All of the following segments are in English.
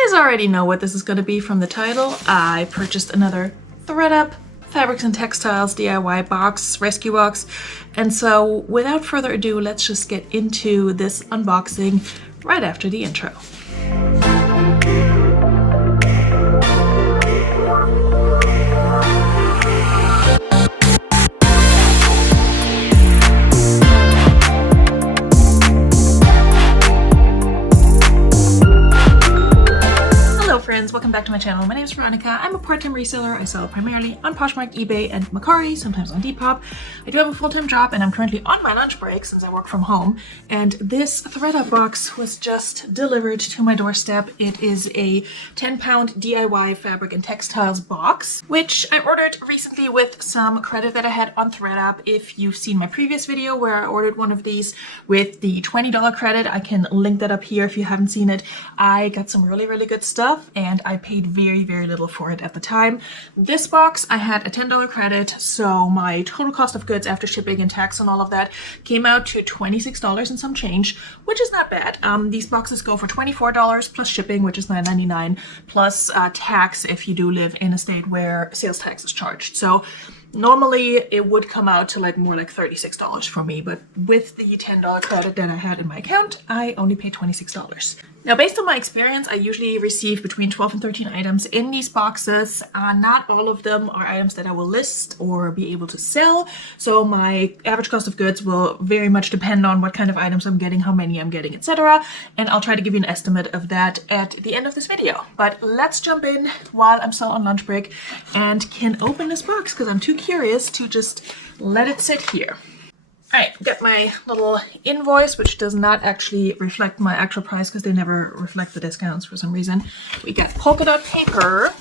You guys already know what this is going to be from the title. I purchased another ThredUp Fabrics and Textiles DIY box, rescue box. And so without further ado, let's just get into this unboxing right after the intro. Welcome back to my channel. My name is Veronika. I'm a part-time reseller. I sell primarily on Poshmark, eBay, and Mercari, sometimes on Depop. I do have a full-time job and I'm currently on my lunch break since I work from home. And this ThredUp box was just delivered to my doorstep. It is a 10-pound DIY fabric and textiles box, which I ordered recently with some credit that I had on ThredUp. If you've seen my previous video where I ordered one of these with the $20 credit, I can link that up here if you haven't seen it. I got some really good stuff and I paid very little for it at the time. This box, I had a $10 credit, so my total cost of goods after shipping and tax and all of that came out to $26 and some change, which is not bad. These boxes go for $24 plus shipping, which is $9.99, plus tax if you do live in a state where sales tax is charged. So normally it would come out to more like $36 for me, but with the $10 credit that I had in my account, I only paid $26. Now, based on my experience, I usually receive between 12 and 13 items in these boxes. Not all of them are items that I will list or be able to sell, so my average cost of goods will very much depend on what kind of items I'm getting, how many I'm getting, etc. And I'll try to give you an estimate of that at the end of this video. But let's jump in while I'm still on lunch break and can open this box because I'm too curious to just let it sit here. Alright, got my little invoice, which does not actually reflect my actual price because they never reflect the discounts for some reason. We got polka dot paper.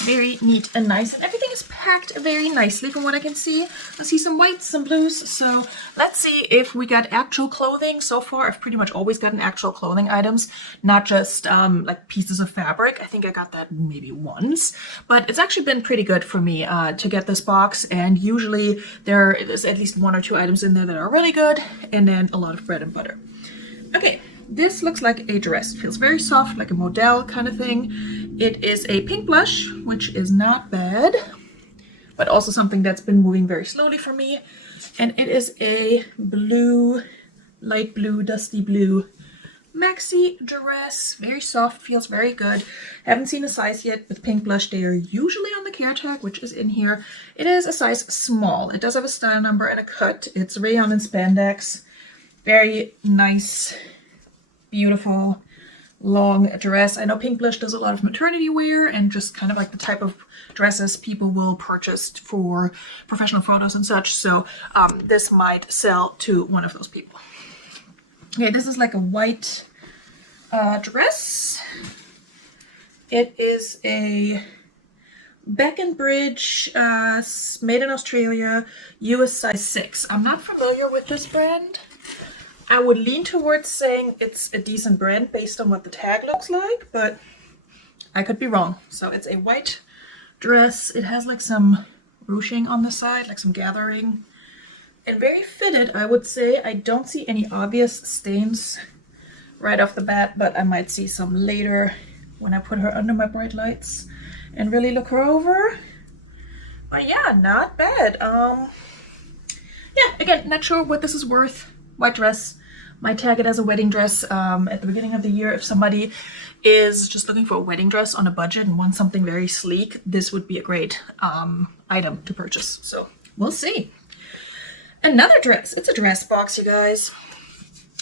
Very neat and nice, and everything is packed very nicely from what I can see. I see some whites, some blues, so let's see if we got actual clothing. So far, I've pretty much always gotten actual clothing items, not just like pieces of fabric. I think I got that maybe once, but it's actually been pretty good for me to get this box, and usually there is at least one or two items in there that are really good, and then a lot of bread and butter. Okay. This looks like a dress. It feels very soft, like a model kind of thing. It is a pink blush, which is not bad, but also something that's been moving very slowly for me. And it is a blue, light blue, dusty blue maxi dress. Very soft, feels very good. Haven't seen a size yet with pink blush. They are usually on the care tag, which is in here. It is a size small. It does have a style number and a cut. It's rayon and spandex. Very nice, beautiful long dress. I know pink blush does a lot of maternity wear and just kind of like the type of dresses people will purchase for professional photos and such, so this might sell to one of those people. Okay, this is like a white dress. It is a Back and Bridge, made in Australia, US size 6. I'm not familiar with this brand. I would lean towards saying it's a decent brand based on what the tag looks like, but I could be wrong. So it's a white dress. It has like some ruching on the side, like some gathering, and very fitted, I would say. I don't see any obvious stains right off the bat, but I might see some later when I put her under my bright lights and really look her over. But yeah, not bad. Yeah, again, not sure what this is worth. White dress. Might tag it as a wedding dress at the beginning of the year. If somebody is just looking for a wedding dress on a budget and wants something very sleek, this would be a great item to purchase. So we'll see. Another dress. It's a dress box, you guys.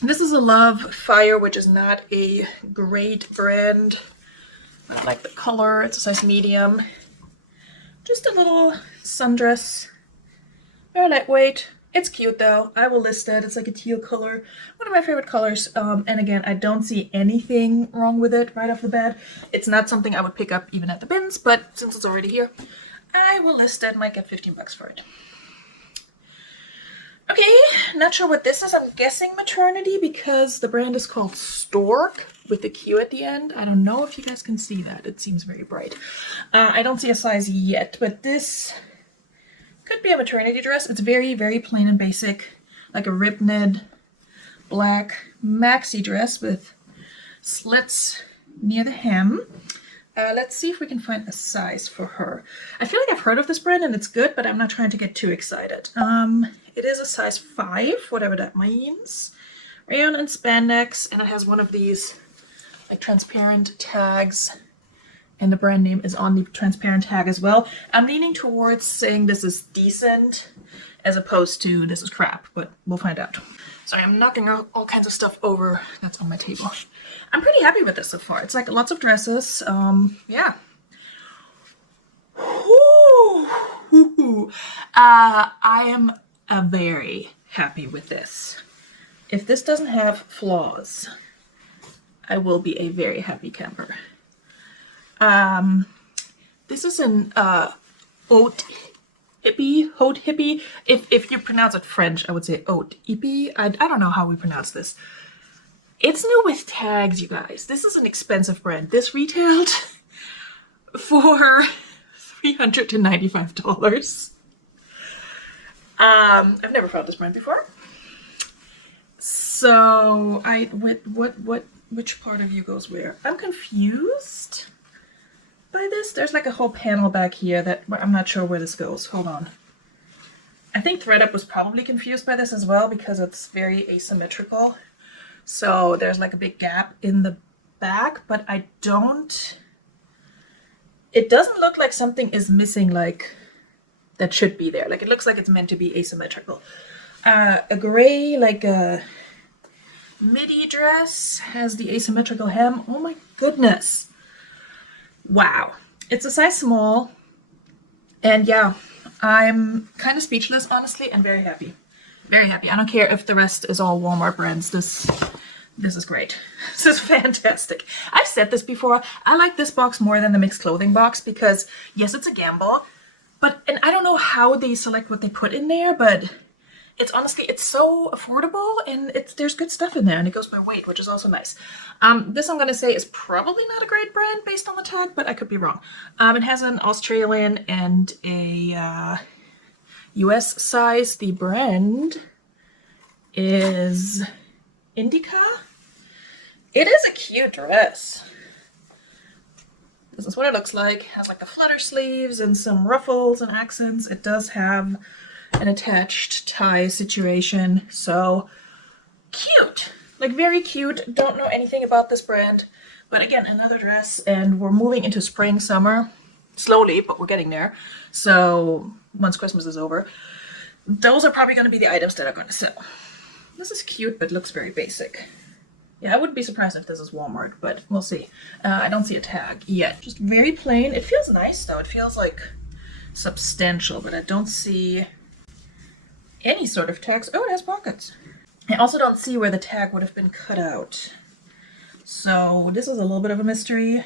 This is a Love Fire, which is not a great brand. I don't like the color. It's a size medium. Just a little sundress. Very lightweight. It's cute though. I will list it. It's like a teal color. One of my favorite colors. And again, I don't see anything wrong with it right off the bat. It's not something I would pick up even at the bins, but since it's already here, I will list it. Might get 15 bucks for it. Okay, not sure what this is. I'm guessing maternity because the brand is called Stork with the Q at the end. I don't know if you guys can see that. It seems very bright. I don't see a size yet, but this could be a maternity dress. It's very plain and basic, like a rib knit black maxi dress with slits near the hem. Let's see if we can find a size for her. I feel like I've heard of this brand and it's good, but I'm not trying to get too excited. It is a size 5, whatever that means. Rayon and spandex, and it has one of these like transparent tags, and the brand name is on the transparent tag as well. I'm leaning towards saying this is decent as opposed to this is crap, but we'll find out. Sorry, I'm knocking all kinds of stuff over that's on my table. I'm pretty happy with this so far. It's like lots of dresses. Yeah. I am very happy with this. If this doesn't have flaws, I will be a very happy camper. This is an haute hippie. If you pronounce it French, I would say haute hippie. I don't know how we pronounce this. It's new with tags, you guys. This is an expensive brand. This retailed for $395. I've never found this brand before. So which part of you goes where? I'm confused by this. There's like a whole panel back here that I'm not sure where this goes. Hold on. I think ThredUp was probably confused by this as well because it's very asymmetrical. So there's like a big gap in the back, but it doesn't look like something is missing like that should be there. Like it looks like it's meant to be asymmetrical. A gray, like a midi dress has the asymmetrical hem. Oh my goodness. Wow. It's a size small. And yeah, I'm kind of speechless, honestly, and very happy. Very happy. I don't care if the rest is all Walmart brands. This is great. This is fantastic. I've said this before. I like this box more than the mixed clothing box because, yes, it's a gamble. And I don't know how they select what they put in there, but it's honestly, it's so affordable and there's good stuff in there and it goes by weight, which is also nice. This I'm going to say is probably not a great brand based on the tag, but I could be wrong. It has an Australian and a US size. The brand is Indica. It is a cute dress. This is what it looks like. It has like the flutter sleeves and some ruffles and accents. It does have an attached tie situation. So cute, like very cute. Don't know anything about this brand, but again, another dress, and we're moving into spring, summer, slowly, but we're getting there. So once Christmas is over, those are probably going to be the items that are going to sell. This is cute, but looks very basic. Yeah, I wouldn't be surprised if this is Walmart, but we'll see. I don't see a tag yet. Just very plain. It feels nice, though. It feels like substantial, but I don't see any sort of tags. Oh, it has pockets. I also don't see where the tag would have been cut out. So this is a little bit of a mystery.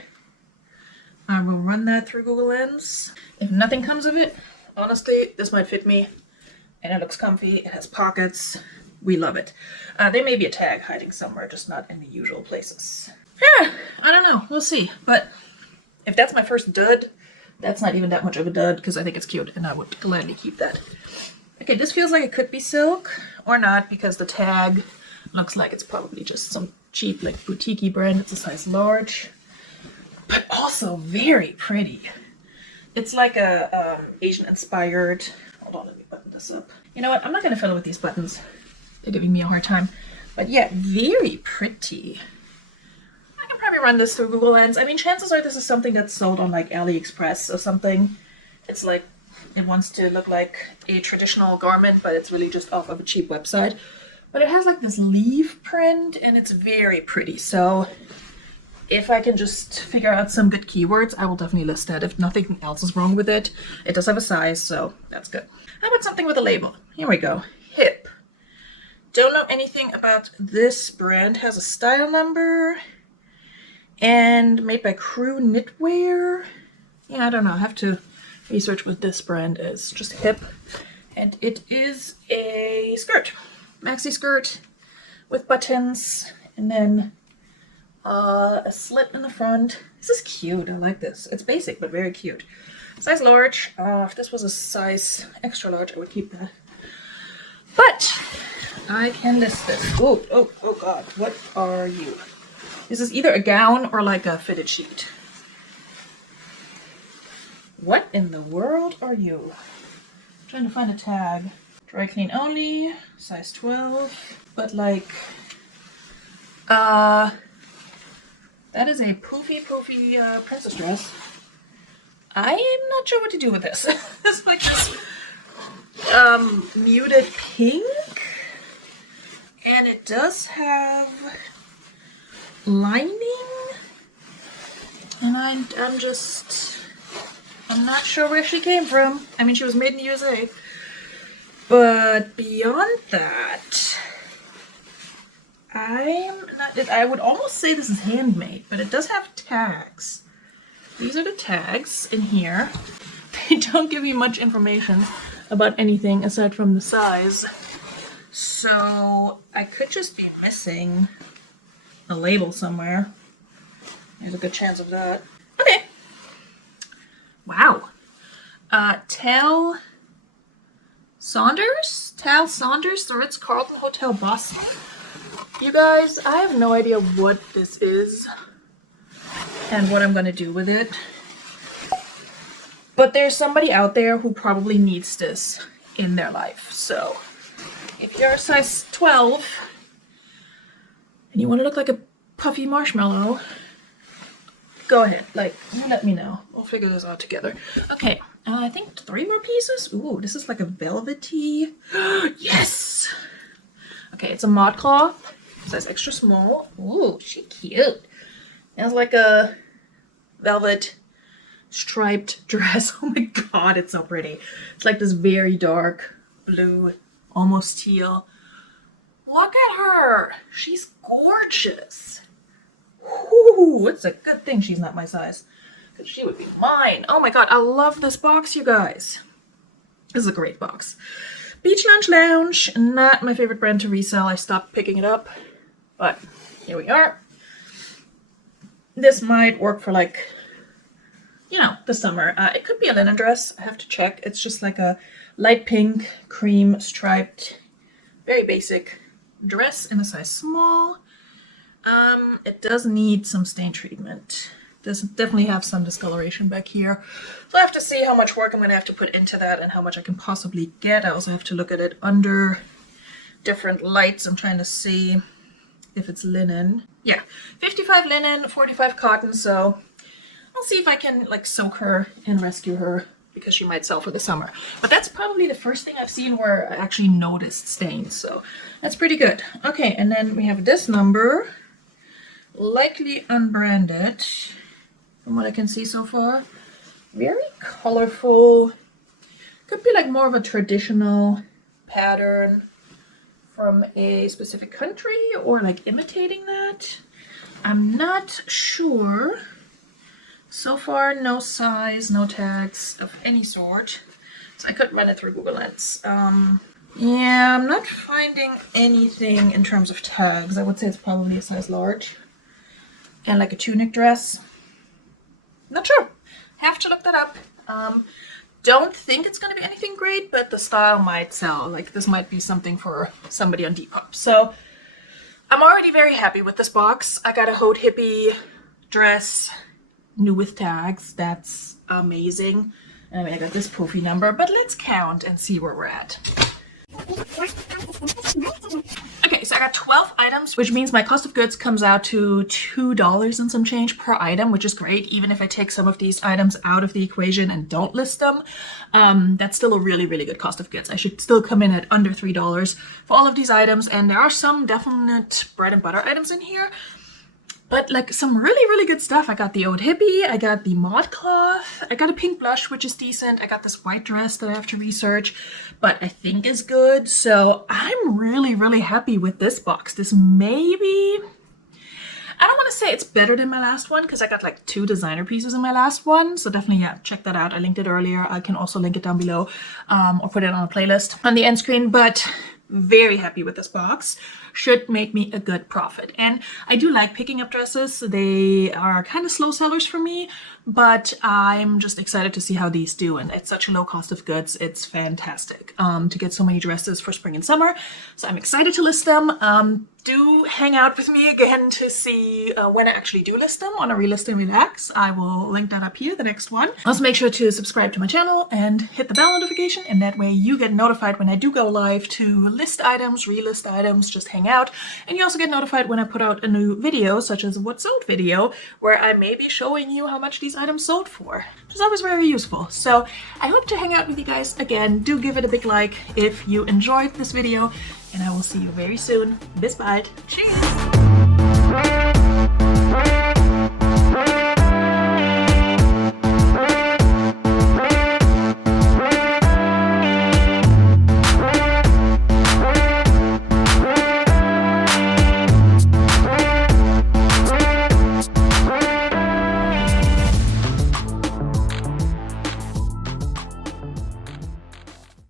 I will run that through Google Lens. If nothing comes of it, honestly, this might fit me. And it looks comfy. It has pockets. We love it. There may be a tag hiding somewhere, just not in the usual places. Yeah, I don't know. We'll see. But if that's my first dud, that's not even that much of a dud because I think it's cute and I would gladly keep that. Okay, this feels like it could be silk or not because the tag looks like it's probably just some cheap, like boutique-y brand. It's a size large, but also very pretty. It's like a Asian-inspired. Hold on, let me button this up. You know what? I'm not going to fiddle with these buttons. They're giving me a hard time. But yeah, very pretty. I can probably run this through Google Lens. I mean, chances are this is something that's sold on like AliExpress or something. It's like, it wants to look like a traditional garment, but it's really just off of a cheap website. But it has like this leaf print and it's very pretty. So if I can just figure out some good keywords, I will definitely list that. If nothing else is wrong with it, it does have a size, so that's good. How about something with a label? Here we go. Hip. Don't know anything about this brand. Has a style number and made by Crew Knitwear. Yeah, I don't know. I have to research what this brand is. Just Hip. And it is a skirt. Maxi skirt with buttons and then a slit in the front. This is cute. I like this. It's basic, but very cute. Size large. If this was a size extra large, I would keep that. But I can list this. Oh God. What are you? This is either a gown or like a fitted sheet. What in the world are you? I'm trying to find a tag. Dry clean only, size 12, but like, that is a poofy princess dress. I am not sure what to do with this. It's like this muted pink, and it does have lining, and I'm not sure where she came from. I mean, she was made in the USA, but beyond that, I would almost say this is handmade, but it does have tags. These are the tags in here. They don't give you much information about anything aside from the size. So I could just be missing a label somewhere. There's a good chance of that. Okay. Wow. Tal Saunders, the Ritz-Carlton Hotel Boston. You guys, I have no idea what this is and what I'm gonna do with it. But there's somebody out there who probably needs this in their life. So if you're a size 12 and you want to look like a puffy marshmallow, go ahead. Like, you let me know. We'll figure this out together. Okay, I think 3 more pieces. Ooh, this is like a velvety. Yes! Okay, it's a mod cloth. Size extra small. Ooh, she cute. It has like a velvet striped dress. Oh my god, it's so pretty. It's like this very dark blue, almost teal. Look at her. She's gorgeous. Ooh, it's a good thing she's not my size, because she would be mine. Oh my god, I love this box, you guys. This is a great box. Beach Lunch Lounge, not my favorite brand to resell. I stopped picking it up, but here we are. This might work for, like, you know, the summer. It could be a linen dress. I have to check. It's just like a light pink, cream striped, very basic dress in a size small. It does need some stain treatment. Does definitely have some discoloration back here. So I have to see how much work I'm going to have to put into that and how much I can possibly get. I also have to look at it under different lights. I'm trying to see if it's linen. Yeah, 55 linen, 45 cotton, so I'll see if I can like soak her and rescue her, because she might sell for the summer. But that's probably the first thing I've seen where I actually noticed stains, so that's pretty good. Okay, and then we have this number, likely unbranded from what I can see so far. Very colorful. Could be like more of a traditional pattern from a specific country, or like imitating that. I'm not sure. So far, no size, no tags of any sort. So I could run it through Google Lens. Yeah, I'm not finding anything in terms of tags. I would say it's probably a size large. And like a tunic dress. Not sure. Have to look that up. Don't think it's going to be anything great, but the style might sell. Like, this might be something for somebody on Depop. So I'm already very happy with this box. I got a Haute Hippie dress, new with tags. That's amazing. I mean, I got this poofy number, but let's count and see where we're at. Okay, so I got 12 items, which means my cost of goods comes out to $2 and some change per item, which is great. Even if I take some of these items out of the equation and don't list them, that's still a really, really good cost of goods. I should still come in at under $3 for all of these items, and there are some definite bread and butter items in here. But like some really, really good stuff. I got the Haute Hippie, I got the mod cloth, I got a pink blush, which is decent. I got this white dress that I have to research, but I think is good. So I'm really, really happy with this box. This maybe, I don't want to say it's better than my last one, because I got like 2 designer pieces in my last one. So definitely, yeah, check that out. I linked it earlier. I can also link it down below, or put it on a playlist on the end screen. But very happy with this box. Should make me a good profit. And I do like picking up dresses. They are kind of slow sellers for me, but I'm just excited to see how these do. And it's such a low cost of goods. It's fantastic to get so many dresses for spring and summer. So I'm excited to list them. do hang out with me again to see when I actually do list them on a Relist and Relax. I will link that up here, the next one. Also make sure to subscribe to my channel and hit the bell notification, and that way you get notified when I do go live to list items, relist items, just hang out. And you also get notified when I put out a new video, such as a what sold video, where I may be showing you how much these items sold for, which is always very useful. So I hope to hang out with you guys again. Do give it a big like if you enjoyed this video, and I will see you very soon. Bis bald. Cheers!